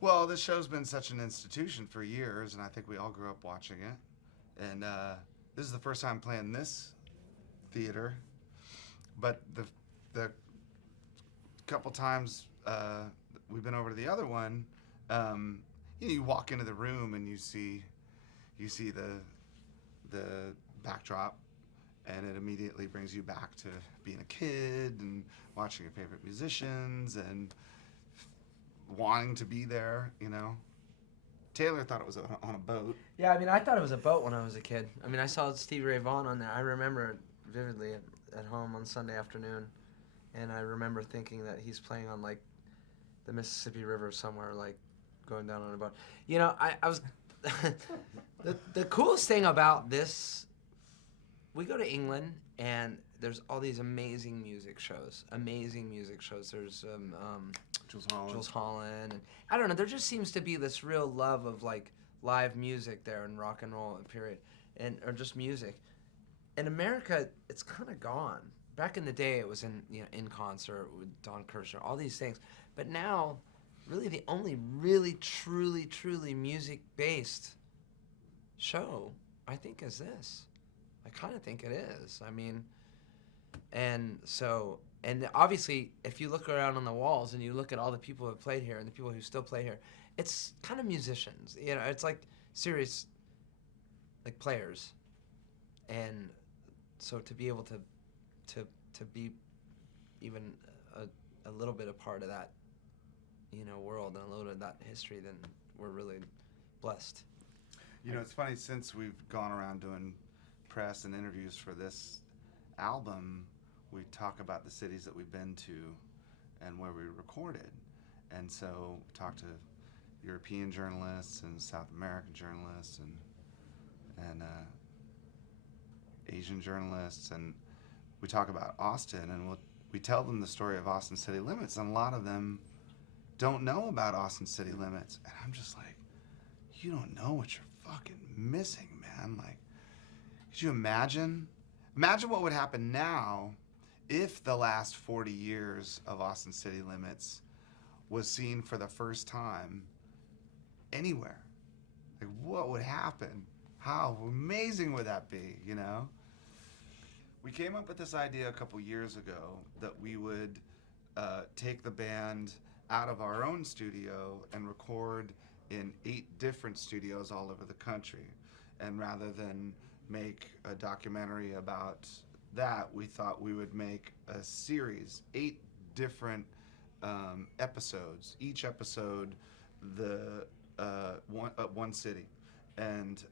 Well, this show's been such an institution for years, and I think we all grew up watching it. And this is the first time playing this theater, but the couple times we've been over to the other one, um, you walk into the room and you see the backdrop, and it immediately brings you back to being a kid and watching your favorite musicians and wanting to be there. Taylor thought it was on a boat. Yeah, I mean, I thought it was a boat when I was a kid. I mean, I saw Stevie Ray Vaughan on there. I remember it vividly at home on Sunday afternoon, and I remember thinking that he's playing on like the Mississippi River somewhere, like going down on a boat. I was the coolest thing about this. We go to England, and there's all these amazing music shows. There's Jules Holland, and I don't know. There just seems to be this real love of like live music there and rock and roll period, or just music. In America, it's kind of gone. Back in the day, it was in concert with Don Kirshner, all these things. But now, really, the only really truly music based show I think is this. I kind of think it is. I mean, and obviously, if you look around on the walls and you look at all the people who have played here and the people who still play here, it's kind of musicians. It's like serious, like players. And so to be able to be even a little bit a part of that, world and a little bit of that history, then we're really blessed. It's funny, since we've gone around doing press and interviews for this album, we talk about the cities that we've been to and where we recorded. And so we talked to European journalists and South American journalists and Asian journalists, and we talk about Austin, and we tell them the story of Austin City Limits, and a lot of them don't know about Austin City Limits. And I'm just like, you don't know what you're fucking missing, man. Like, could you imagine what would happen now if the last 40 years of Austin City Limits was seen for the first time anywhere? Like, what would happen? How amazing would that be, We came up with this idea a couple years ago that we would take the band out of our own studio and record in 8 different studios all over the country. And rather than make a documentary about that, we thought we would make a series, 8 different episodes. Each episode, one city, and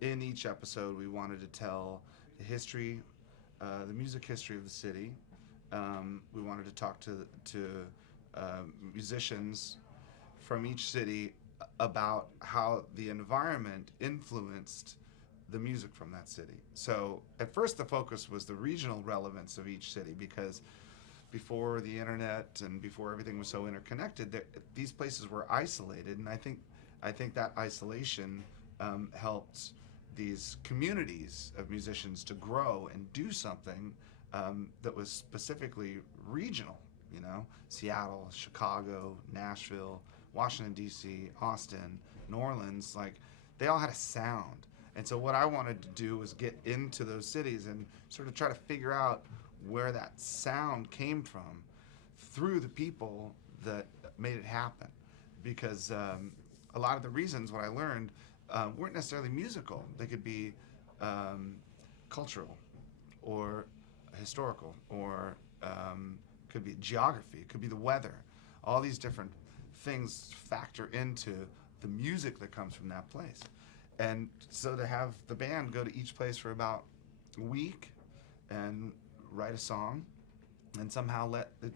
in each episode, we wanted to tell the history, the music history of the city. We wanted to talk to musicians from each city about how the environment influenced the music from that city. So at first the focus was the regional relevance of each city, because before the internet and before everything was so interconnected, these places were isolated, and I think that isolation helped these communities of musicians to grow and do something that was specifically regional. Seattle, Chicago, Nashville, Washington, D.C., Austin, New Orleans, like, they all had a sound. And so what I wanted to do was get into those cities and sort of try to figure out where that sound came from through the people that made it happen. Because a lot of the reasons, what I learned, weren't necessarily musical. They could be cultural or historical, or could be geography, it could be the weather. All these different things factor into the music that comes from that place. And so to have the band go to each place for about a week and write a song and somehow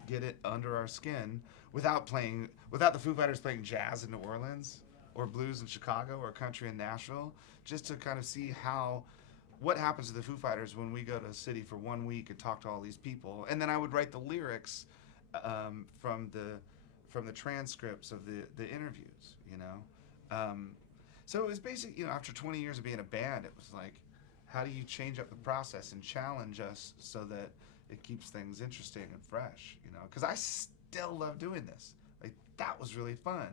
get it under our skin without the Foo Fighters playing jazz in New Orleans or blues in Chicago or country in Nashville, just to kind of see what happens to the Foo Fighters when we go to a city for 1 week and talk to all these people. And then I would write the lyrics from the transcripts of the interviews, So it was basically, after 20 years of being a band, it was like, how do you change up the process and challenge us so that it keeps things interesting and fresh, Because I still love doing this. Like, that was really fun.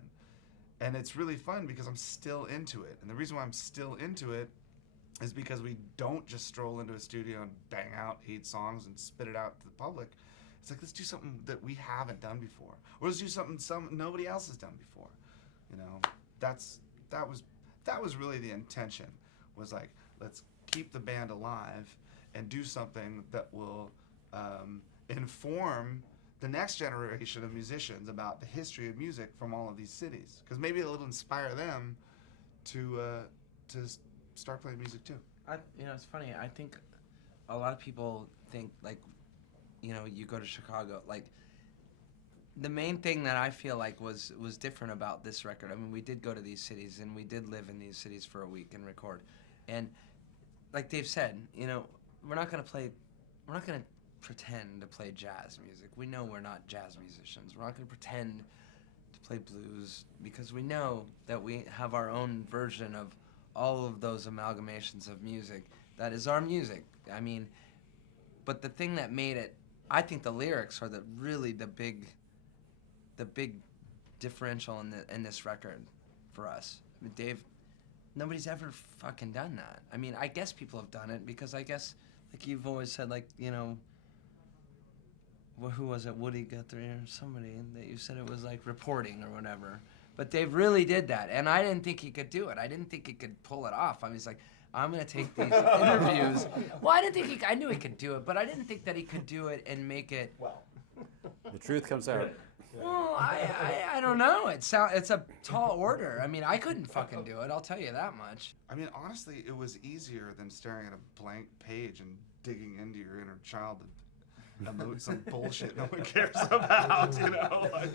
And it's really fun because I'm still into it. And the reason why I'm still into it is because we don't just stroll into a studio and bang out 8 songs and spit it out to the public. It's like, let's do something that we haven't done before, or let's do something nobody else has done before. You know, that was really the intention. Was like, let's keep the band alive and do something that will inform the next generation of musicians about the history of music from all of these cities, because maybe it'll inspire them to start playing music too. It's funny. I think a lot of people think, like, you go to Chicago. Like, the main thing that I feel like was different about this record. I mean, we did go to these cities, and we did live in these cities for a week and record. And like Dave said, we're not gonna pretend to play jazz music. We know we're not jazz musicians. We're not gonna pretend to play blues, because we know that we have our own version of all of those amalgamations of music. That is our music. I mean, but the thing that made it, I think the lyrics are the big differential in this record for us. I mean, Dave, nobody's ever fucking done that. I mean, I guess people have done it because I guess, like you've always said, like, who was it, Woody Guthrie or somebody, that you said it was like reporting or whatever. But Dave really did that, and I didn't think he could do it. I didn't think he could pull it off. I was like, I'm gonna take these interviews. Well, I knew he could do it, but I didn't think that he could do it and make it. Well, the truth comes out. Well, I don't know. It's a tall order. I mean, I couldn't fucking do it. I'll tell you that much. I mean, honestly, it was easier than staring at a blank page and digging into your inner child to emote some bullshit no one cares about, Like,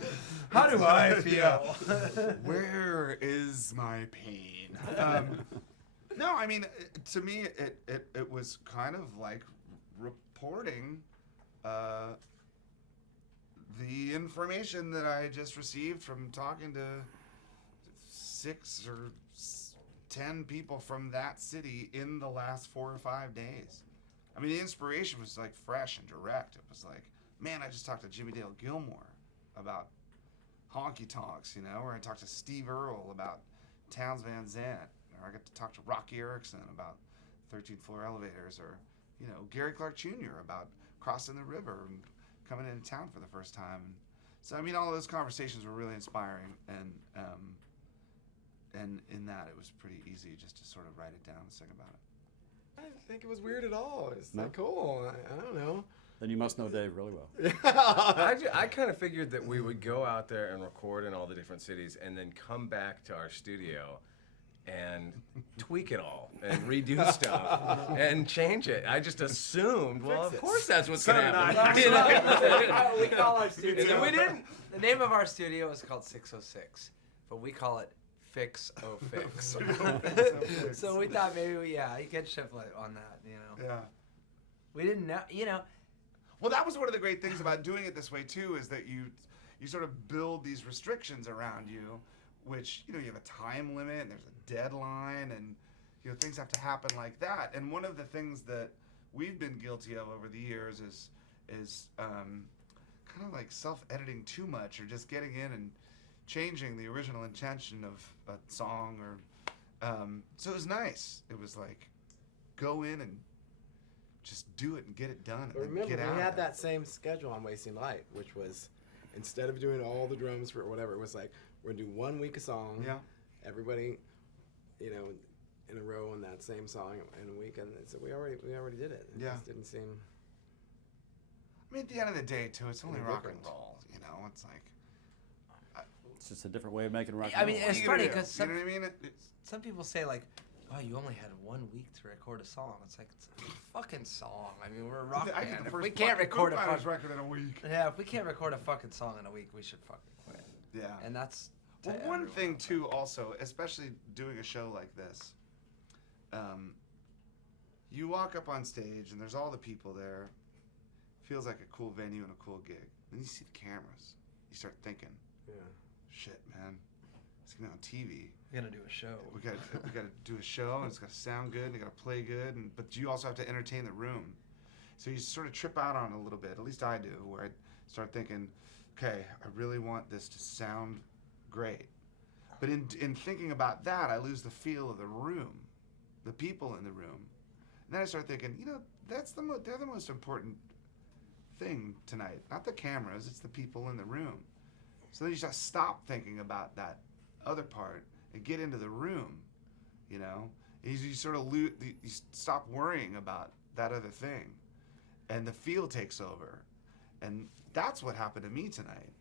how do I feel? Where is my pain? No, I mean, to me, it was kind of like reporting the information that I just received from talking to 6 or 10 people from that city in the last 4 or 5 days. I mean, the inspiration was like fresh and direct. It was like, man, I just talked to Jimmy Dale Gilmore about honky tonks, or I talked to Steve Earle about Townes Van Zandt, or I got to talk to Rocky Erickson about 13th Floor Elevators, or Gary Clark Jr. about crossing the river and coming into town for the first time. And so I mean, all of those conversations were really inspiring, and in that it was pretty easy just to sort of write it down and sing about it. I didn't think it was weird at all. It's No? like cool. I don't know. Then you must know Dave really well. I kind of figured that we would go out there and record in all the different cities and then come back to our studio and tweak it all and redo stuff and change it. I just assumed, well, of course that's what's going to happen. We call our studio. We didn't. The name of our studio is called 606, but we call it Fix O Fix. So we thought maybe you could shift on that, Yeah. We didn't know, Well, that was one of the great things about doing it this way too, is that you sort of build these restrictions around you, which you have a time limit and there's a deadline, and things have to happen like that. And one of the things that we've been guilty of over the years is kind of like self-editing too much, or just getting in and changing the original intention of a song, or so it was nice. It was like, go in and just do it and get it done, and But then remember, get out. we of had it. that same schedule on Wasting Light, which was, instead of doing all the drums for whatever, it was like, we're gonna do 1 week a song. Yeah. Everybody, in a row on that same song in a week, and so we already did it. It Yeah. just didn't seem. I mean, at the end of the day, too, it's only Any rock and different. roll. It's like, It's just a different way of making rock I and mean, roll. it's what are you funny gonna do? 'cause you know what I mean? It's, some people say, like, oh, you only had 1 week to record a song. It's like, it's a fucking song. I mean, we're a rock I did band. the If first we can't fucking record Foo a Fighters fucking record in a week. if we can't record a fucking song in a week, we should fucking quit. Yeah. And that's to Well, one everyone. thing too, also, especially doing a show like this, you walk up on stage and there's all the people there. Feels like a cool venue and a cool gig. Then you see the cameras. You start thinking, Yeah. shit, man, it's gonna be on TV. We're gonna do a show. We gotta do a show, and it's gotta sound good, and you gotta play good, but you also have to entertain the room. So you sort of trip out on it a little bit. At least I do, where I start thinking, okay, I really want this to sound great. But in thinking about that, I lose the feel of the room, the people in the room. And then I start thinking, they're the most important thing tonight. Not the cameras, it's the people in the room. So then you just stop thinking about that other part and get into the room, You sort of you stop worrying about that other thing, and the feel takes over. And that's what happened to me tonight.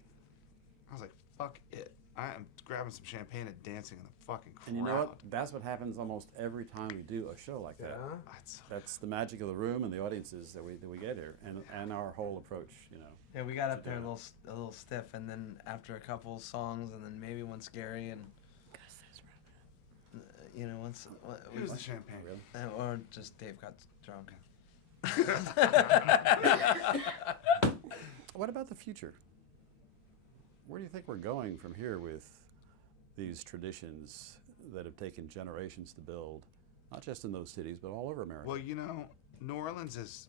I was like, fuck it. I am grabbing some champagne and dancing in the fucking crowd. And you know what? That's what happens almost every time we do a show like that. That's the magic of the room and the audiences that we get here, and our whole approach. Yeah, we got up there a little stiff, and then after a couple songs, and then maybe one scary, and once It was the champagne. Really? or just Dave got drunk. What about the future? Where do you think we're going from here with these traditions that have taken generations to build, not just in those cities, but all over America? Well, New Orleans is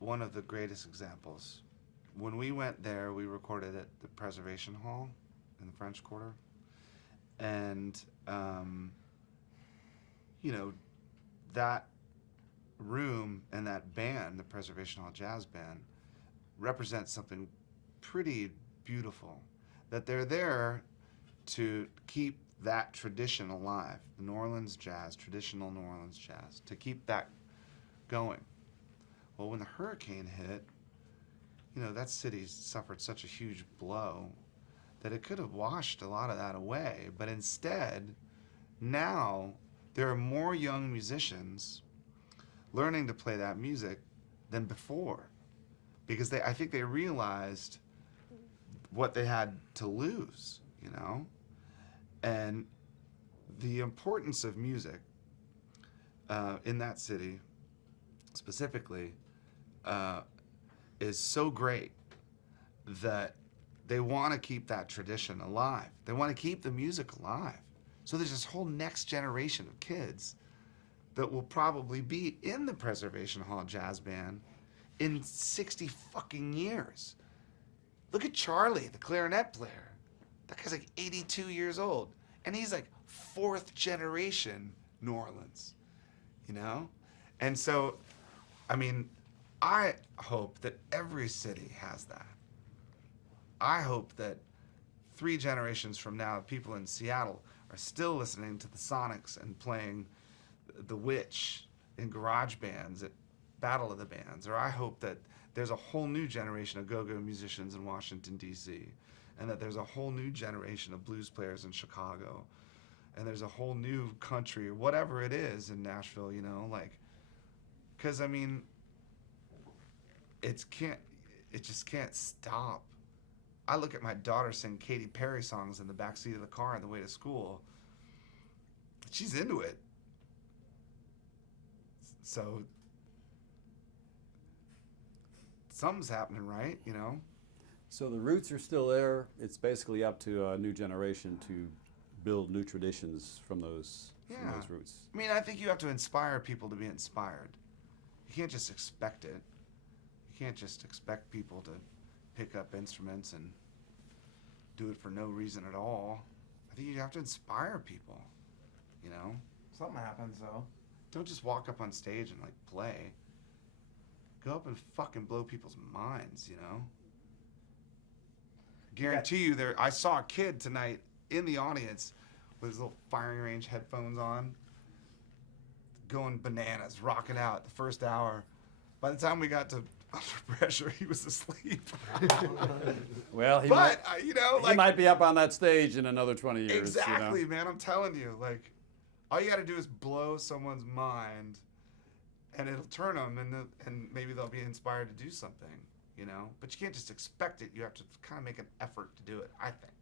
one of the greatest examples. When we went there, we recorded at the Preservation Hall in the French Quarter. And, that room and that band, the Preservation Hall Jazz Band, represents something pretty beautiful. That they're there to keep that tradition alive, the New Orleans jazz, traditional New Orleans jazz, to keep that going. Well, when the hurricane hit, that city suffered such a huge blow that it could have washed a lot of that away. But instead, now there are more young musicians learning to play that music than before, because I think they realized what they had to lose, and the importance of music in that city specifically is so great that they want to keep that tradition alive. They want to keep the music alive. So there's this whole next generation of kids that will probably be in the Preservation Hall Jazz Band in 60 fucking years. Look at Charlie, the clarinet player. That guy's like 82 years old. And he's like 4th generation New Orleans, And so, I hope that every city has that. I hope that 3 generations from now, people in Seattle are still listening to the Sonics and playing The Witch in garage bands at Battle of the Bands. Or I hope that there's a whole new generation of go-go musicians in Washington, D.C., and that there's a whole new generation of blues players in Chicago, and there's a whole new country or whatever it is in Nashville, because it just can't stop. I look at my daughter sing Katy Perry songs in the backseat of the car on the way to school. She's into it. So something's happening, right? So the roots are still there. It's basically up to a new generation to build new traditions from those roots. I think you have to inspire people to be inspired. You can't just expect it. You can't just expect people to pick up instruments and do it for no reason at all. I think you have to inspire people, Something happens though. Don't just walk up on stage and play. Go up and fucking blow people's minds, Guarantee you I saw a kid tonight in the audience with his little firing range headphones on, going bananas, rocking out the first hour. By the time we got to Under Pressure, he was asleep. Well, he might be up on that stage in another 20 years. Exactly, man. I'm telling you, all you got to do is blow someone's mind, and it'll turn them, and maybe they'll be inspired to do something, But you can't just expect it. You have to kind of make an effort to do it, I think.